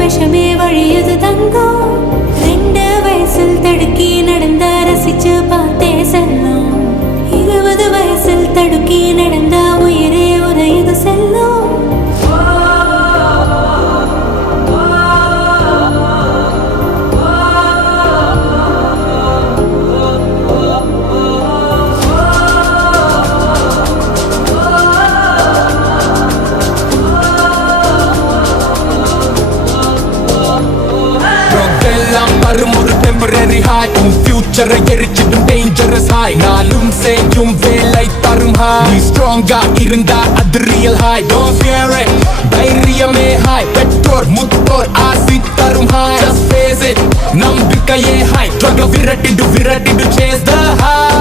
விஷமே வழியது தங்கம் 2 வயசில் தடுக்கி நடந்த ரசிச்சு பார்த்தே செல்லும் 20 வயசில் தடுக்கி நடந்த உயிரே உரையது செல்லும் ஒரு டெம்பரரி ஹாய் உன் ஃபியூச்சரை எரிச்சிடும் டேஞ்சரஸ் ஹாய் நாளும் செய்யும் வேலை தரும் ஹாய் நீ ஸ்ட்ராங்கா இருந்தா அது real high don't fear it தைரியமே ஹாய் பெற்றோர் முத்தோர் ஆசி தரும் ஹாய் ஜஸ்ட் ஃபேஸ் இட் நம்பிக்கையே ஹாய் ட்ரக விரட்டிடு விரட்டிடு சேஸ் த ஹாய்